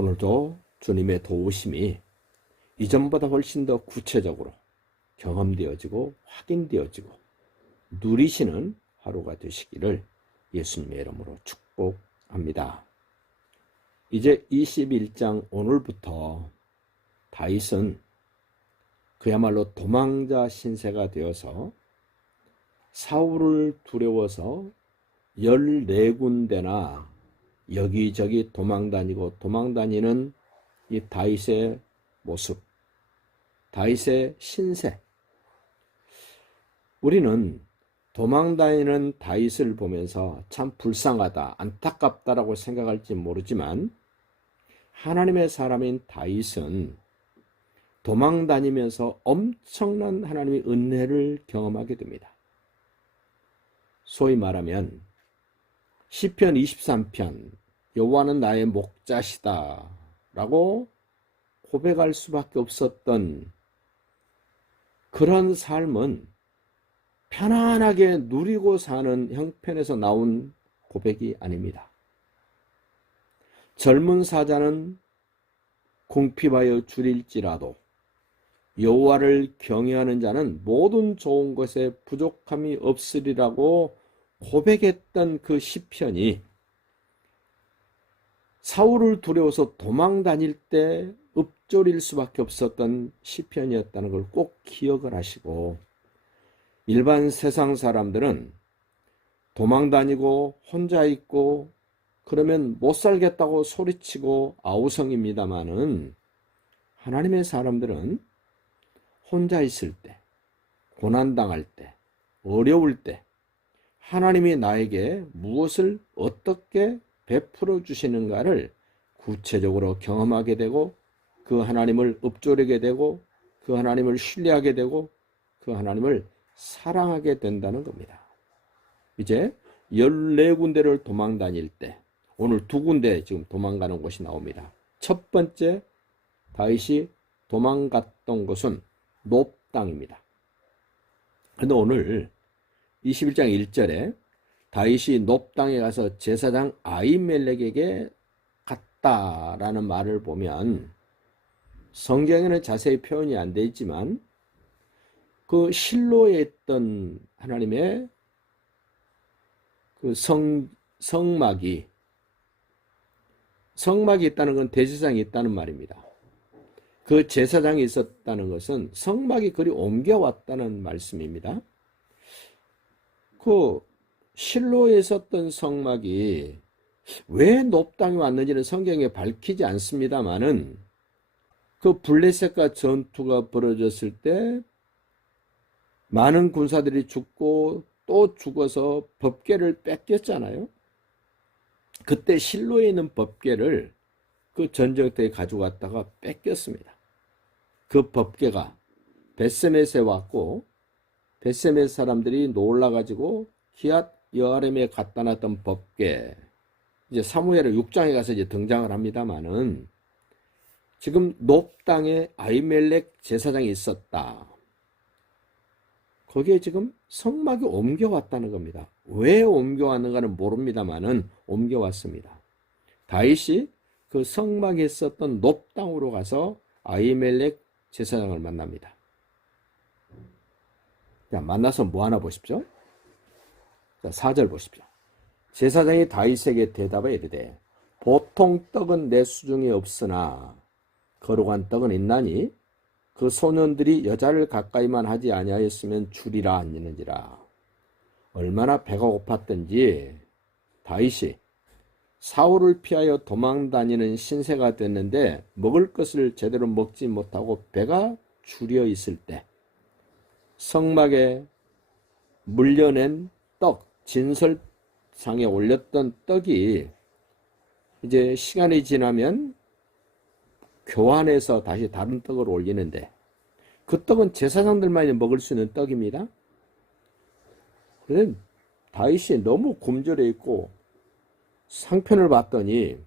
오늘도 주님의 도우심이 이전보다 훨씬 더 구체적으로 경험되어지고 확인되어지고 누리시는 하루가 되시기를 예수님의 이름으로 축복합니다. 이제 21장 오늘부터 다윗은 그야말로 도망자 신세가 되어서 사울을 두려워서 14군데나 여기저기 도망다니는 이 다윗의 모습, 다윗의 신세. 우리는 도망다니는 다윗을 보면서 참 불쌍하다, 안타깝다라고 생각할지 모르지만 하나님의 사람인 다윗은 도망다니면서 엄청난 하나님의 은혜를 경험하게 됩니다. 소위 말하면 시편 23편 여호와는 나의 목자시다 라고 고백할 수밖에 없었던 그런 삶은 편안하게 누리고 사는 형편에서 나온 고백이 아닙니다. 젊은 사자는 궁핍하여 줄일지라도 여호와를 경외하는 자는 모든 좋은 것에 부족함이 없으리라고 고백했던 그 시편이 사울을 두려워서 도망다닐 때 읊조릴 수밖에 없었던 시편이었다는 걸 꼭 기억을 하시고, 일반 세상 사람들은 도망다니고 혼자 있고 그러면 못 살겠다고 소리치고 아우성입니다마는 하나님의 사람들은 혼자 있을 때, 고난당할 때, 어려울 때 하나님이 나에게 무엇을 어떻게 베풀어 주시는가를 구체적으로 경험하게 되고 그 하나님을 읊조리게 되고 그 하나님을 신뢰하게 되고 그 하나님을 사랑하게 된다는 겁니다. 이제 14군데를 도망다닐 때 오늘 2군데 지금 도망가는 곳이 나옵니다. 첫 번째 다윗이 도망갔던 곳은 놉 땅입니다. 그런데 오늘 21장 1절에 다윗이 놉 땅에 가서 제사장 아히멜렉에게 갔다라는 말을 보면 성경에는 자세히 표현이 안 되어 있지만 그 실로에 있던 하나님의 그 성막이 있다는 건 대제사장이 있다는 말입니다. 그 제사장이 있었다는 것은 성막이 그리 옮겨왔다는 말씀입니다. 그 실로에 있었던 성막이 왜 놉 땅에 왔는지는 성경에 밝히지 않습니다만은 그 블레셋과 전투가 벌어졌을 때 많은 군사들이 죽고 또 죽어서 법궤를 뺏겼잖아요. 그때 실로에 있는 법궤를 그 전쟁터에 가져갔다가 뺏겼습니다. 그 법궤가 벳세메스에 왔고 벳세메스 사람들이 놀라가지고 기앗 여아림에 갖다 놨던 법궤, 이제 사무엘의 6장에 가서 이제 등장을 합니다만은 지금 놉 땅에 아히멜렉 제사장이 있었다. 거기에 지금 성막이 옮겨왔다는 겁니다. 왜 옮겨왔는가는 모릅니다만은 옮겨왔습니다. 다윗이 그 성막에 있었던 놉 땅으로 가서 아히멜렉 제사장을 만납니다. 자, 만나서 뭐 하나 보십시오. 자, 4절 보십시오. 제사장이 다윗에게 대답하여 이르되 보통 떡은 내 수중에 없으나 거룩한 떡은 있나니 그 소년들이 여자를 가까이만 하지 아니하였으면 주리라 하니는지라. 얼마나 배가 고팠던지 다윗이 사울을 피하여 도망다니는 신세가 됐는데 먹을 것을 제대로 먹지 못하고 배가 주려 있을 때 성막에 물려낸 떡, 진설상에 올렸던 떡이 이제 시간이 지나면 교환해서 다시 다른 떡을 올리는데 그 떡은 제사장들만이 먹을 수 있는 떡입니다. 그런데 다윗이 너무 굶주려 있고 상편을 봤더니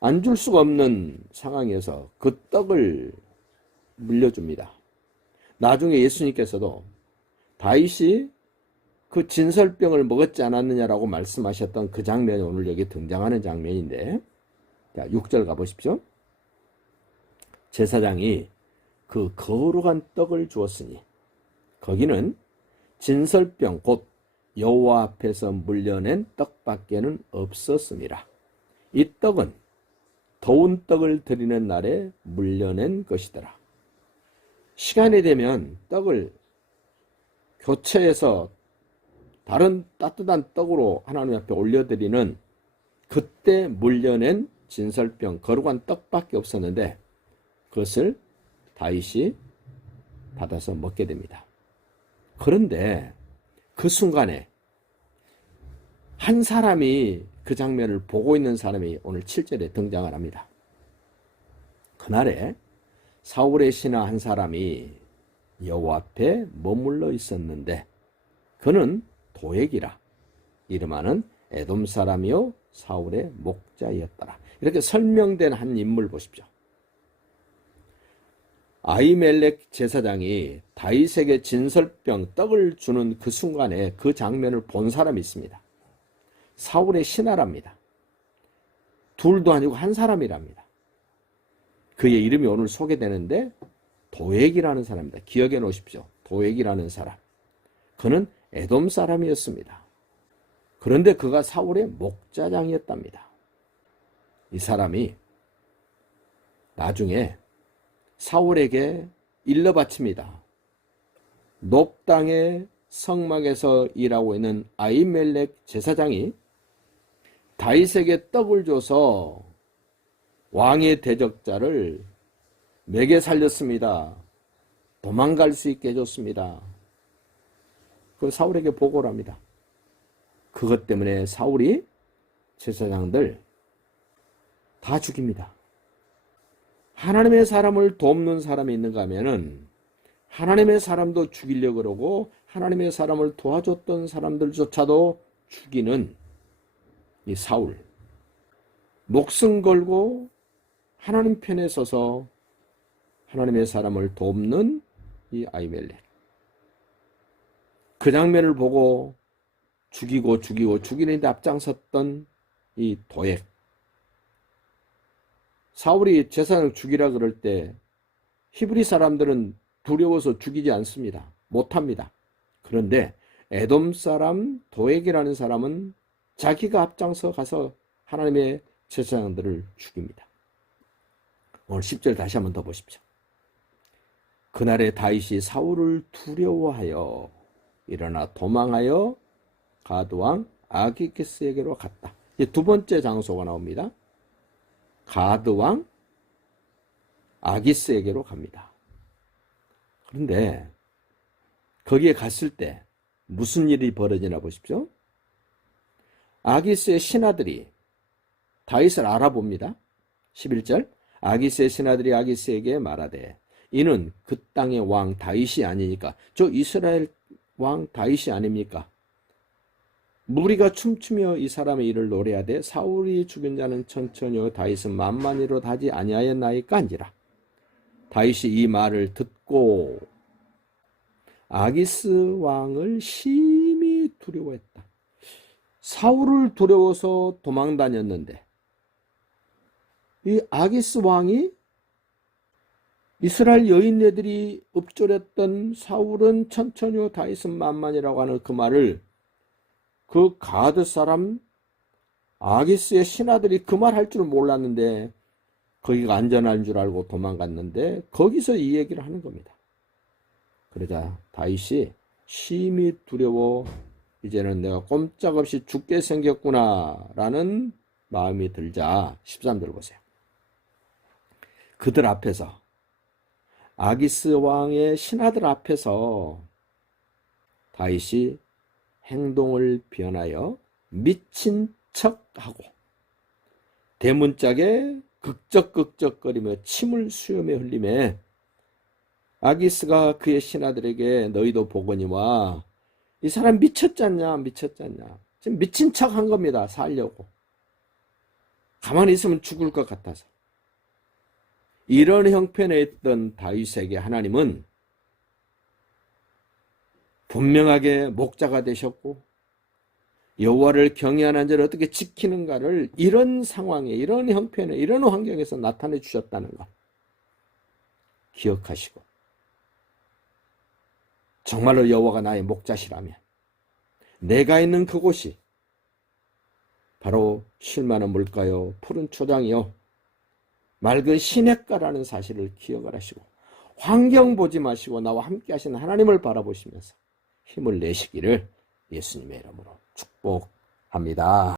안 줄 수가 없는 상황에서 그 떡을 물려줍니다. 나중에 예수님께서도 다윗이 그 진설병을 먹었지 않았느냐라고 말씀하셨던 그 장면이 오늘 여기 등장하는 장면인데 자, 6절 가보십시오. 제사장이 그 거룩한 떡을 주었으니 거기는 진설병 곧 여호와 앞에서 물려낸 떡밖에는 없었습니다. 이 떡은 더운 떡을 드리는 날에 물려낸 것이더라. 시간이 되면 떡을 교체해서 다른 따뜻한 떡으로 하나님 앞에 올려드리는 그때 물려낸 진설병 거룩한 떡밖에 없었는데 그것을 다윗이 받아서 먹게 됩니다. 그런데 그 순간에 한 사람이 그 장면을 보고 있는 사람이 오늘 7절에 등장을 합니다. 그날에 사울의 신하 한 사람이 여호와 앞에 머물러 있었는데 그는 도액이라 이름하는 에돔 사람이요 사울의 목자였더라. 이렇게 설명된 한 인물 보십시오. 아히멜렉 제사장이 다윗에게 진설병 떡을 주는 그 순간에 그 장면을 본 사람이 있습니다. 사울의 신하랍니다. 둘도 아니고 한 사람이랍니다. 그의 이름이 오늘 소개되는데 도액이라는 사람입니다. 기억해 놓으십시오. 도액이라는 사람. 그는 에돔 사람이었습니다. 그런데 그가 사울의 목자장이었답니다. 이 사람이 나중에 사울에게 일러 바칩니다. 높 땅의 성막에서 일하고 있는 아히멜렉 제사장이 다윗에게 떡을 줘서 왕의 대적자를 매게 살렸습니다. 도망갈 수 있게 해줬습니다. 그 사울에게 보고를 합니다. 그것 때문에 사울이 제사장들 다 죽입니다. 하나님의 사람을 돕는 사람이 있는가 하면은 하나님의 사람도 죽이려고 그러고 하나님의 사람을 도와줬던 사람들조차도 죽이는 이 사울. 목숨 걸고 하나님 편에 서서 하나님의 사람을 돕는 이 아히멜렉. 그 장면을 보고 죽이는 데 앞장섰던 이 도액. 사울이 제사장 죽이라 그럴 때 히브리 사람들은 두려워서 죽이지 않습니다. 못합니다. 그런데 에돔 사람 도액이라는 사람은 자기가 앞장서 가서 하나님의 제사장들을 죽입니다. 오늘 10절 다시 한번 더 보십시오. 그날에 다윗이 사울을 두려워하여 일어나 도망하여 가드왕 아기스에게로 갔다. 이제 두 번째 장소가 나옵니다. 가드왕 아기스에게로 갑니다. 그런데 거기에 갔을 때 무슨 일이 벌어지나 보십시오. 아기스의 신하들이 다윗을 알아봅니다. 11절 아기스의 신하들이 아기스에게 말하되 이는 그 땅의 왕 다윗이 아니니까 저 이스라엘 왕 다윗이 아닙니까? 무리가 춤추며 이 사람의 일을 노래하되 사울이 죽인 자는 천천히요 다윗은 만만히로 다지 아니하였나이까 한지라. 다윗이 이 말을 듣고 아기스 왕을 심히 두려워했다. 사울을 두려워서 도망 다녔는데 이 아기스 왕이 이스라엘 여인네들이 읊조렸던 사울은 천천히요 다윗은 만만이라고 하는 그 말을 그 가드 사람 아기스의 신하들이 그 말 할 줄은 몰랐는데 거기가 안전한 줄 알고 도망갔는데 거기서 이 얘기를 하는 겁니다. 그러자 다윗이 심히 두려워 이제는 내가 꼼짝없이 죽게 생겼구나 라는 마음이 들자 13절 보세요. 그들 앞에서 아기스 왕의 신하들 앞에서 다윗이 행동을 변하여 미친 척하고 대문짝에 극적극적거리며 침을 수염에 흘리며 아기스가 그의 신하들에게 너희도 보거니와 이 사람 미쳤잖냐 지금 미친 척 한 겁니다. 살려고 가만히 있으면 죽을 것 같아서. 이런 형편에 있던 다윗에게 하나님은 분명하게 목자가 되셨고 여호와를 경외하는 자를 어떻게 지키는가를 이런 상황에, 이런 형편에, 이런 환경에서 나타내 주셨다는 것 기억하시고, 정말로 여호와가 나의 목자시라면 내가 있는 그곳이 바로 쉴 만한 물가요, 푸른 초장이요, 맑은 시냇가라는 사실을 기억을 하시고, 환경 보지 마시고 나와 함께 하신 하나님을 바라보시면서 힘을 내시기를 예수님의 이름으로 축복합니다.